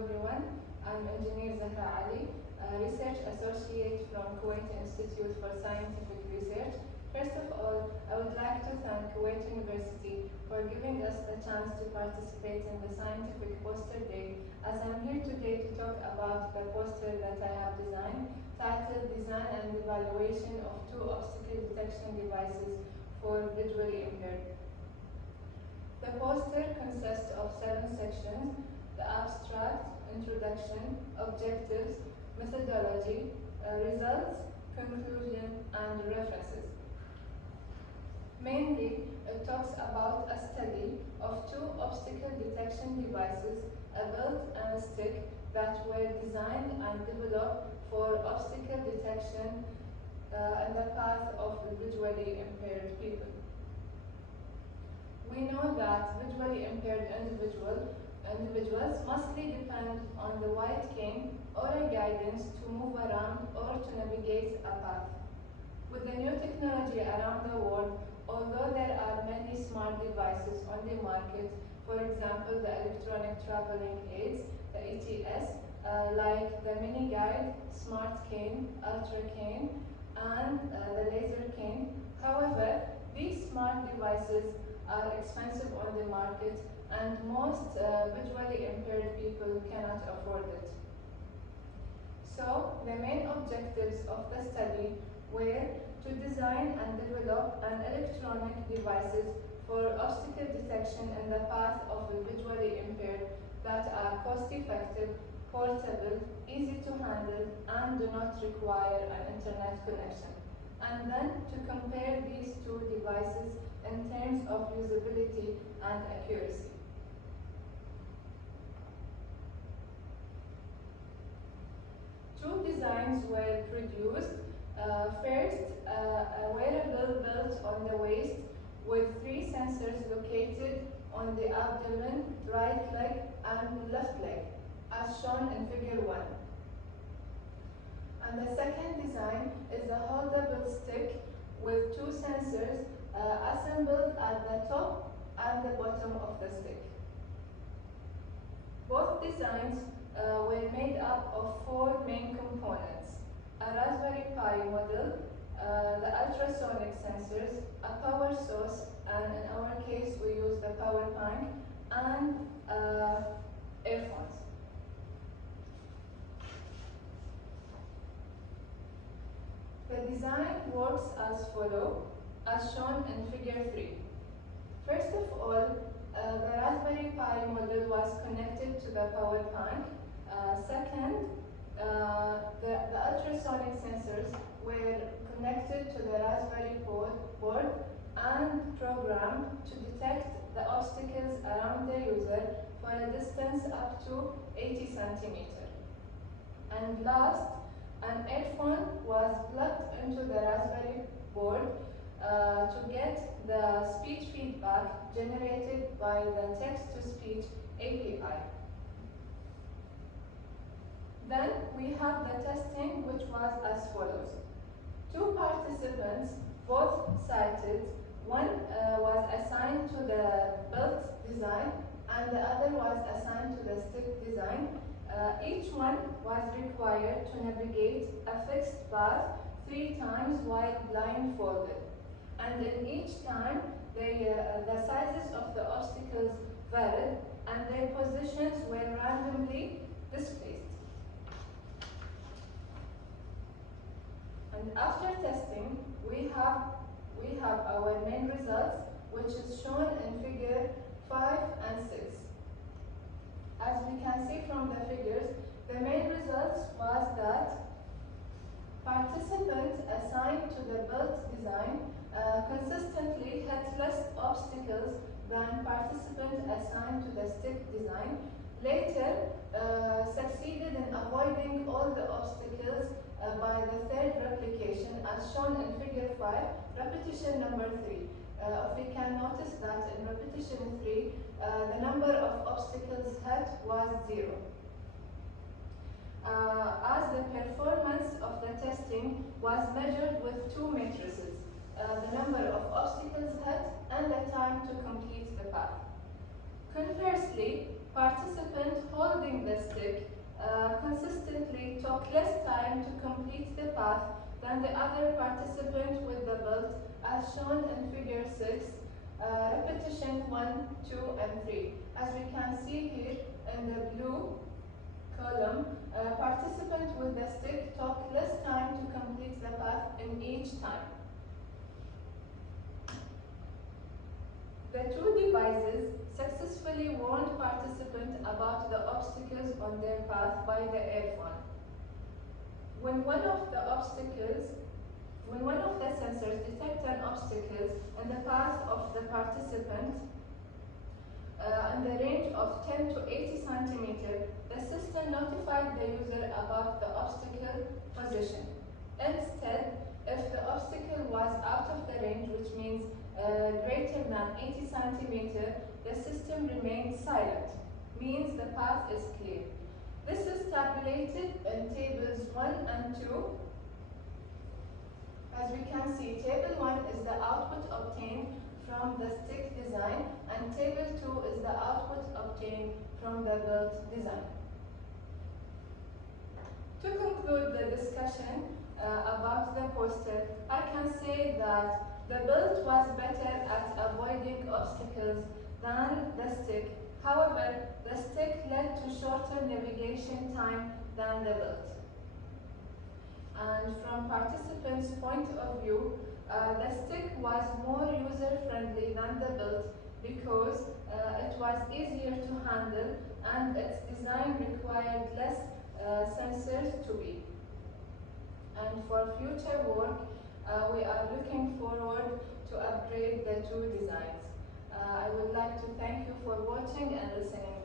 everyone. I'm Engineer Zahraa Ali, a Research Associate from Kuwait Institute for Scientific Research. First of all, I would like to thank Kuwait University for giving us the chance to participate in the Scientific Poster Day, as I'm here today to talk about the poster that I have designed, titled Design and Evaluation of Two Obstacle Detection Devices for Visually Impaired. The poster consists of 7 sections: the abstract, introduction, objectives, methodology, results, conclusion, and references. Mainly, it talks about a study of 2 obstacle detection devices, a belt and a stick, that were designed and developed for obstacle detection in the path of visually impaired people. We know that visually impaired individuals mostly depend on the white cane or a guidance to move around or to navigate a path. With the new technology around the world, although there are many smart devices on the market, for example the electronic traveling aids, the ETS, like the mini guide, smart cane, ultra cane, and the laser cane. However, these smart devices are expensive on the market, and most visually impaired people cannot afford it. So, the main objectives of the study were to design and develop an electronic devices for obstacle detection in the path of the visually impaired that are cost-effective, portable, easy to handle, and do not require an internet connection. And then to compare these 2 devices in terms of usability and accuracy. Two designs were produced. First, a wearable belt on the waist with 3 sensors located on the abdomen, right leg, and left leg, as shown in figure 1. And the second design is a holdable stick with 2 sensors assembled at the top and the bottom of the stick. Both designs were made up of 4 main components: a Raspberry Pi model, the ultrasonic sensors, a power source, and in our case we use the power bank, and earphones. The design works as follows, as shown in figure 3. First of all, the Raspberry Pi model was connected to the power bank. Second, the ultrasonic sensors were connected to the Raspberry board and programmed to detect the obstacles around the user for a distance up to 80 centimeters. And last, an earphone was plugged into the Raspberry board to get the speech feedback generated by the text-to-speech API. Then we have the testing, which was as follows. 2 participants, both sighted, one was assigned to the belt design and the other was assigned to the stick design. Each one was required to navigate a fixed path 3 times while blindfolded. And in each time, the sizes of the obstacles varied and their positions were randomly displaced. And after testing, we have our main results, which is shown in figure 5 and 6. As we can see from the figures, the main results was that participants assigned to the belt design consistently had less obstacles than participants assigned to the stick design. Later, succeeded in avoiding all the obstacles by the 3rd replication, as shown in figure 5, repetition number 3. We can notice that in repetition 3, the number of obstacles hit was 0. As the performance of the testing was measured with 2 matrices, the number of obstacles hit and the time to complete the path. Conversely, participant holding the stick consistently took less time to complete the path than the other participant with the belt, as shown in figure 6, repetition 1, 2, and 3. As we can see here in the blue column, participant with the stick took less time to complete the path in each time. The two devices successfully warned participants about the obstacles on their path by the earphone. When one of the sensors detects an obstacle in the path of the participant in the range of 10 to 80 centimeters, the system notified the user about the obstacle position. Instead, if the obstacle was out of the range, which means greater than 80 centimeters, the system remained silent, means the path is clear. This is tabulated in tables 1 and 2. As we can see, table 1 is the output obtained from the stick design, and table 2 is the output obtained from the belt design. To conclude the discussion about the poster, I can say that the belt was better at avoiding obstacles than the stick. However, the stick led to shorter navigation time than the belt. And from participants' point of view, the stick was more user-friendly than the belt because it was easier to handle and its design required less sensors to be. And for future work, we are looking forward to upgrade the two designs. I would like to thank you for watching and listening.